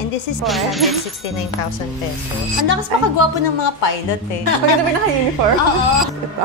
And this is 369,000 pesos. Ang lakas makagwapo ng mga pilot eh. Pagkita ba naka-uniform? Oo. Ito.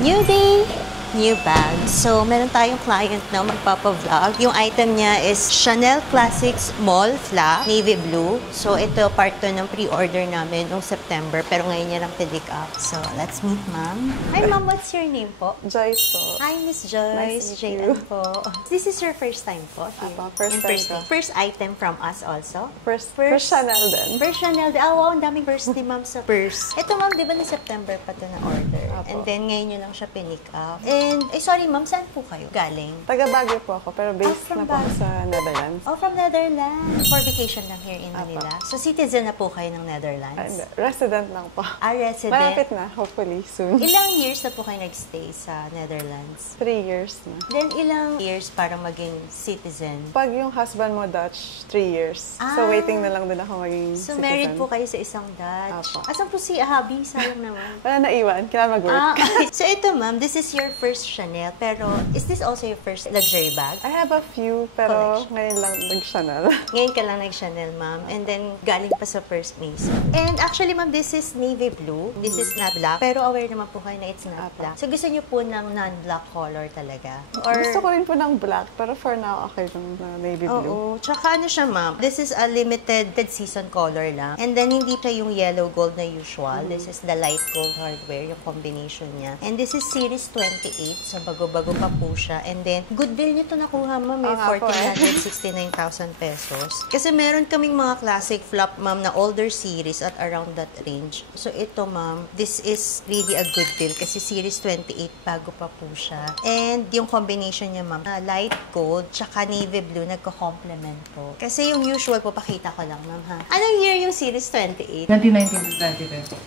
New day! New bag. So, meron tayong client na magpapa-vlog. Yung item niya is Chanel Classics Mall Flap, navy blue. So, ito part to ng pre-order namin noong September, pero ngayon niya lang pick up. So, let's meet ma'am. Hi ma'am, what's your name po? Joyce po. Hi Miss Joyce. Nice to meet you. Jaylan po. This is your first time po? Apo, first time ko. First item from us also? First Chanel din. First Chanel din. Ah, wow, ang daming first ni ma'am sa purse. Ito ma'am, di ba na September pa ito na order? Apo. And then ngayon nyo lang siya pinick up. And, sorry ma'am, saan po kayo galing? Taga Baguio po ako, pero based from na po ako Baguio. sa Netherlands. Oh, from Netherlands. For vacation lang here in Manila. So, citizen na po kayo ng Netherlands? Resident lang po. Ah, resident. Malapit na, hopefully, soon. Ilang years na po kayo nag-stay sa Netherlands? 3 years na. Then, ilang years para maging citizen? Pag yung husband mo Dutch, 3 years. So, waiting na lang din ako maging So, citizen. married po kayo sa isang Dutch. Apo. Asan po si Abby? Sayang naman. Wala naiwan, kailangan mag-work. Ah, okay. So, ito ma'am, this is your first Chanel. Pero, is this also your first luxury bag? I have a few, pero Collection. ngayon lang nag-Chanel. Ngayon ka lang nag-Chanel, ma'am. And then, galing pa sa first Mason. And actually, ma'am, this is navy blue. This is not black. Pero aware naman po kayo na it's not black. So, gusto niyo po ng non-black color talaga? Or... Gusto ko rin po ng black, pero for now, okay lang na navy blue. Oo. Tsaka ano siya, ma'am? This is a limited season color lang. And then, hindi siya yung yellow gold na usual. This is the light gold hardware, yung combination niya. And this is series 28. So, bago-bago pa po siya. And then, good deal nyo ito nakuha, ma'am. May 1,469,000 pesos. Kasi meron kaming mga classic flap, ma'am, na older series at around that range. So, ito, ma'am, this is really a good deal kasi series 28, bago pa po siya. And yung combination niya, ma'am, light gold, tsaka navy blue, nagko-complement po. Kasi yung usual po, pakita ko lang, ma'am, ha? Anong year yung series 28? 2019 to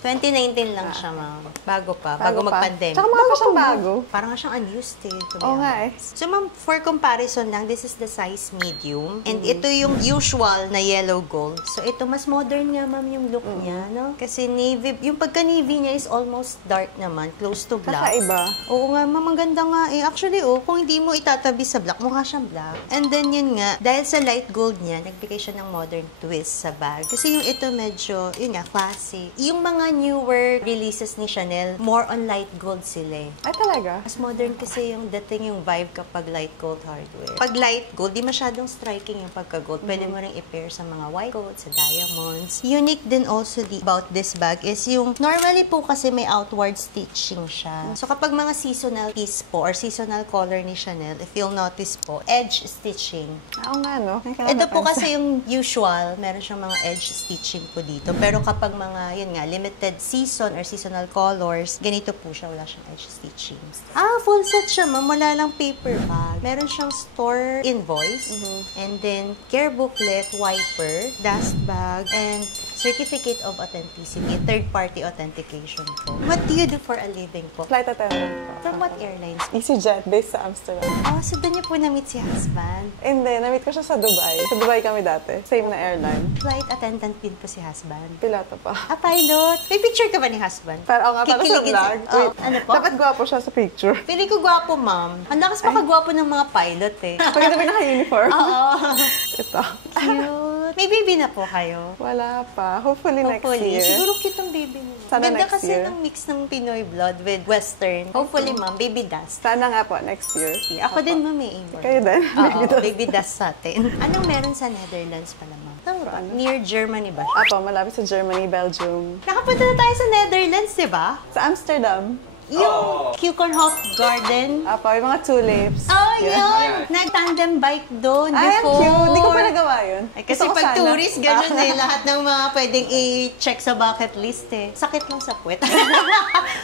2020. 2019 lang siya, ma'am. Bago pa. Bago mag-pandemic. Tsaka mga pa siyang bago. Parang nga siyang unused eh. Oo nga eh. So, ma'am, for comparison lang, this is the size medium. And ito yung usual na yellow gold. So, ito, mas modern nga, ma'am, yung look niya, no? Kasi navy, yung pagka-navy niya is almost dark naman, close to black. Kakaiba. Oo nga, ma'am, ang ganda nga eh. Actually, kung hindi mo itatabi sa black, mukha siyang black. And then, yun nga, dahil sa light gold niya, nagbigay siya ng modern twist sa bag. Kasi yung ito medyo, yun nga, classic. Yung mga newer releases ni Chanel, more on light gold sila eh. Ay, talaga? Mas modern kasi yung dating yung vibe kapag light gold hardware. Pag light gold, di masyadong striking yung pagka-gold. Pwede mo rin i-pair sa mga white gold, sa diamonds. Unique din also about this bag is yung, normally po kasi may outward stitching siya. So kapag mga seasonal piece po or seasonal color ni Chanel, if you'll notice po, edge stitching. Oo nga, no? Ito po kasi yung usual, meron siyang mga edge stitching po dito. Pero kapag mga, yun nga, limited season or seasonal colors, ganito po siya, wala siyang edge stitching. Ah, full set siya, ma'am. Wala lang paper bag. Meron siyang store invoice, and then care booklet, wiper, dust bag, and certificate of authenticity, third-party authentication po. What do you do for a living po? Flight attendant po. From what airlines? EasyJet, based sa Amsterdam. Oh, so doon niyo po na-meet si husband? Hindi, na-meet ko siya sa Dubai. Sa Dubai kami dati. Same na airline. Flight attendant din po si husband? Piloto pa. Ah, pilot. May picture ka ba ni husband? Para nga, para sa Kikiligin vlog. Oh, Wait, ano po? dapat gwapo siya sa picture. Pili ko gwapo, ma'am. Ang lakas makagwapo ng mga pilot eh. Pagkita ba naka-uniform? Oo. Ito. Cute. May baby na po kayo? Wala pa. Hopefully next year. Siguro cute ang baby mo. Sana Ganda next kasi year. ng mix ng Pinoy blood with Western. Hopefully, ma'am, baby dust. Sana nga po, next year. Ako din, ma'am, may aim. Kayo din? Oo, baby dust sa atin. Anong meron sa Netherlands pala, ma'am? Near Germany ba? Apo, malapit sa Germany, Belgium. Nakapunta na tayo sa Netherlands, di ba? Sa Amsterdam. Yung Keukenhof Garden. Apo, yung mga tulips. Oh, yun! Nag-tandem bike doon Ay, ang before. cute. Hindi ko pa nagawa yun. Ay, kasi Gusto ko pag sana. tourist, gano'n eh. Lahat ng mga pwedeng i-check sa bucket list eh. Sakit lang sa puwet.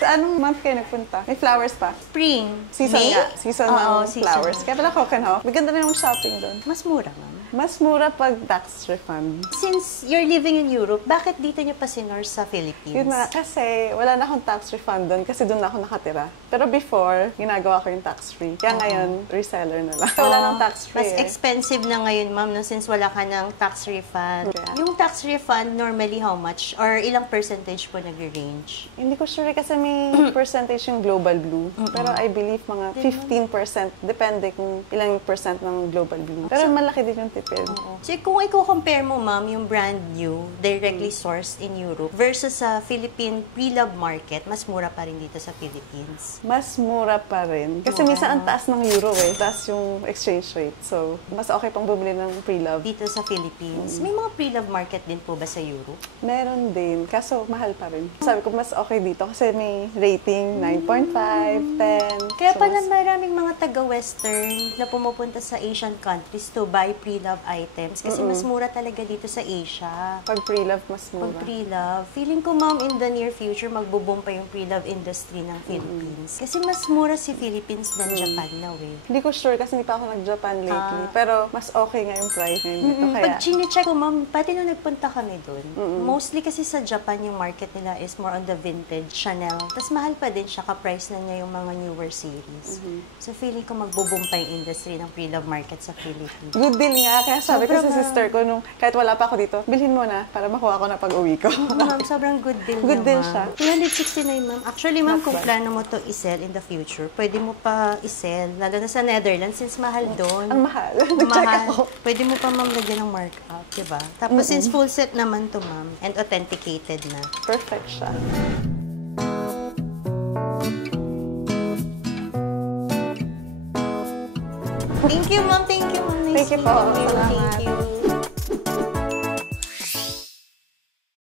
Sa anong month kayo nagpunta? May flowers pa. Spring. Season May? nga. Season Oo, ng season. flowers. Kaya pala Keukenhof. Maganda rin yung shopping doon. Mas mura, ma'am. Mas mura pag tax refund. Since you're living in Europe, bakit dito niyo pa sinurse sa Philippines? Yun na, kasi wala na akong tax refund doon kasi doon na ako nakatira. Pero before, ginagawa ko yung tax-free. Kaya ngayon, reseller na lang. Wala nang tax-free Mas expensive na ngayon, ma'am, no, since wala ka ng tax refund. Yeah. Yung tax refund, normally how much? Or ilang percentage po nag-range? Hindi ko sure kasi may percentage yung Global Blue. Pero I believe mga 15%. Depende kung ilang percent ng Global Blue. Pero malaki din yung tip tipid. So kung i-compare mo, ma'am, yung brand new, directly sourced in Europe versus sa Philippine pre-love market, mas mura pa rin dito sa Philippines. Mas mura pa rin. Kasi Mura. minsan ang taas ng euro taas yung exchange rate. So, mas okay pang bumili ng pre-love. Dito sa Philippines. May mga pre-love market din po ba sa Europe? Meron din, kaso mahal pa rin. Sabi ko, mas okay dito kasi may rating 9.5, 10. Kaya So, pala maraming mga taga-Western na pumupunta sa Asian countries to buy pre-love items kasi mas mura talaga dito sa Asia. pag pre-love, mas Pag mura. pre-love, feeling ko, ma'am, in the near future, magbo-boom pa yung pre-love industry ng Philippines. Kasi mas mura si Philippines than Japan now eh. Hindi ko sure kasi hindi pa ako nag-Japan lately. Pero mas okay nga yung price ngayon dito. Kaya, Pag chine-check ko, ma'am, pati nung nagpunta kami doon, mostly kasi sa Japan, yung market nila is more on the vintage Chanel. Tapos mahal pa din siya, ka-price na niya yung mga newer series. So feeling ko magbo-boom pa yung industry ng pre-love market sa Philippines. good deal nga. Kaya sabi ko Sobrang, sa sister ko, nung, kahit wala pa ako dito, bilhin mo na para makuha ko na pag-uwi ko. Ma'am, sobrang good deal Good deal siya. 269, ma'am. Actually, ma'am, Not kung bad. plano mo to i-sell in the future, pwede mo pa i-sell, lalo na sa Netherlands, since mahal doon. Ang mahal. Nag-check Mahal. ako. Pwede mo pa, ma'am, lagyan ng markup, diba? Tapos, since full set naman to, ma'am, and authenticated na. Perfect siya. Thank you, ma'am. Thank you, ma'am. Nice Thank you po. meeting you. Salamat.